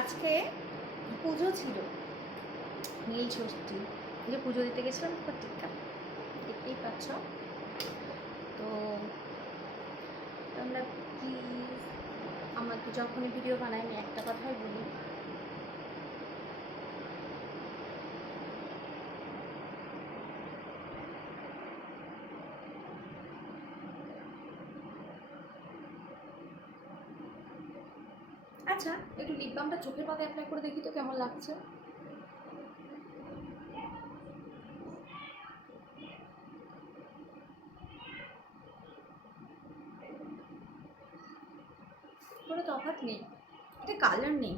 আজকে পুজো ছিল, নীল ষষ্ঠী। যে পুজো দিতে গেছিলাম প্রত্যেকটা দেখতেই পাচ্ছ। তো তোমরা প্লিজ আমাকে যখনই ভিডিও বানাই আমি একটা কথাই বলি, আচ্ছা একটু লিপ বামটা চোখের পাতা অ্যাপ্লাই করে দেখি তো কেমন লাগছে। কোনো তফাৎ নেই, এটা কালার নেই,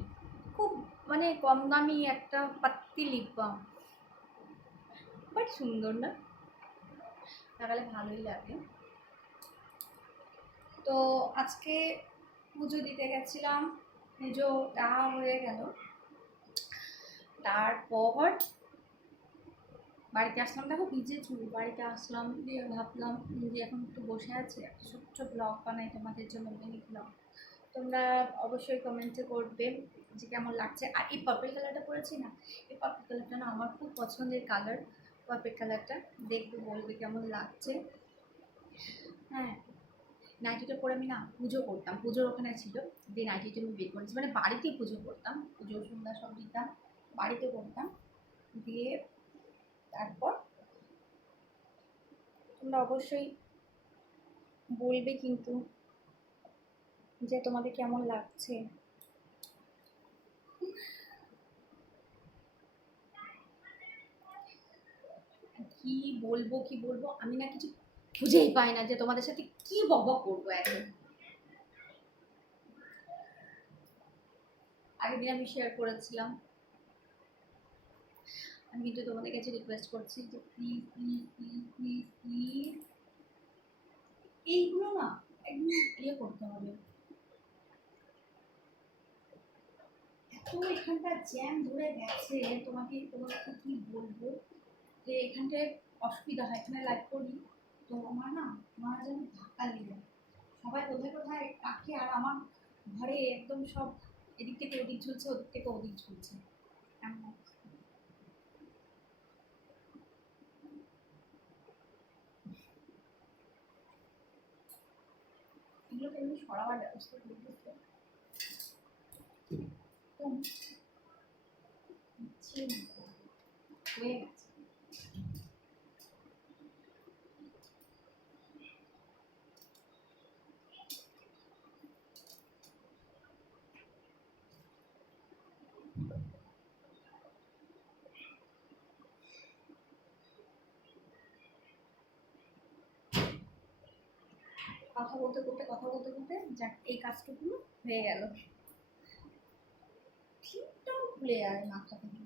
খুব মানে কম দামি একটা পাত্তি লিপ বাম, বাট সুন্দর না, লাগালে ভালোই লাগে। তো আজকে পুজো দিতে গেছিলাম, পুজো দেওয়া হয়ে গেল, তারপর বাড়িতে আসলাম। দেখো ভিজে চুল, বাড়িতে আসলাম দিয়ে ভাবলাম যে এখন একটু বসে আছে, একটা ছোট্ট ব্লগ বানাই তোমাদের জন্য, মিনি ব্লগ। তোমরা অবশ্যই কমেন্টে করবে যে কেমন লাগছে। আর এই পার্পল কালারটা পরেছি না, এই পার্পল কালারটা না আমার খুব পছন্দের কালার। পার্পল কালারটা দেখবে, বলবে কেমন লাগছে। হ্যাঁ, নাইটিটা পরে আমি না পুজো করতাম, পুজোর ওখানে ছিল দিয়ে নাইটিটা আমি বের করেছি, মানে বাড়িতেই পুজো করতাম, পুজো সন্ধ্যা সব দিতাম, বাড়িতে করতাম। দিয়ে তারপর তোমরা অবশ্যই বলবে কিন্তু যে তোমাদের কেমন লাগছে। কি বলবো কি বলবো, আমি না কিছু খুঁজেই পাই না যে তোমাদের সাথে কি বকবক করবো। এখন আগের দিন আমি শেয়ার করেছিলাম, আমি কিন্তু তোমাদের কাছে রিকোয়েস্ট করছি যে please please please please please এইগুলো না একদম ইয়ে করতে হবে। এত এখানটা জ্যাম ধরে গেছে, তোমাকে কি বলবো, যে এখানটায় অসুবিধা হয়, এখানে লাইভ করি তো আমার না মারা যেন ধাক্কা লেগে, সবাই কোথায় কোথায় রাখে, আর আমার ঘরে একদম সব এদিক থেকে ওদিক ঝুলছে, ওদিক থেকে ওদিক ঝুলছে, এমন অবস্থা। এগুলোকে এমনি সরাবার ব্যবস্থা করে দিচ্ছে তো হয়ে গেছে। কথা বলতে যাক এই কাজটুকু হয়ে গেল, ঠিকটাও ভুলে যায় মাথা থেকে।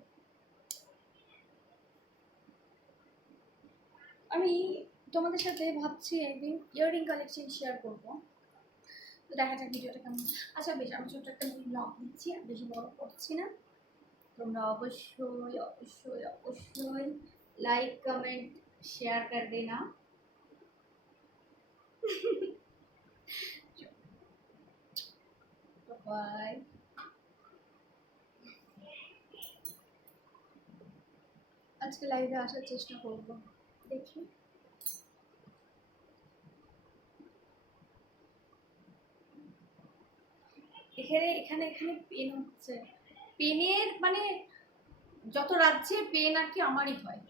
আমি তোমাদের সাথে ভাবছি একদিন ইয়াররিং কালেকশন শেয়ার করবো, তো দেখা যাক ভিডিওটা কেমন। আচ্ছা বেশ, আমি ছোট্ট একটা ব্লগ দিচ্ছি, আর বেশি বড় করছি না। তোমরা অবশ্যই অবশ্যই অবশ্যই লাইক কমেন্ট শেয়ার कर देना। বাই। আজকে লাইভে আসার চেষ্টা করব, দেখি। এখানে এখানে এখানে পেন হচ্ছে, পেনের মানে যত রাজ্যে পেন আর কি আমারই হয়।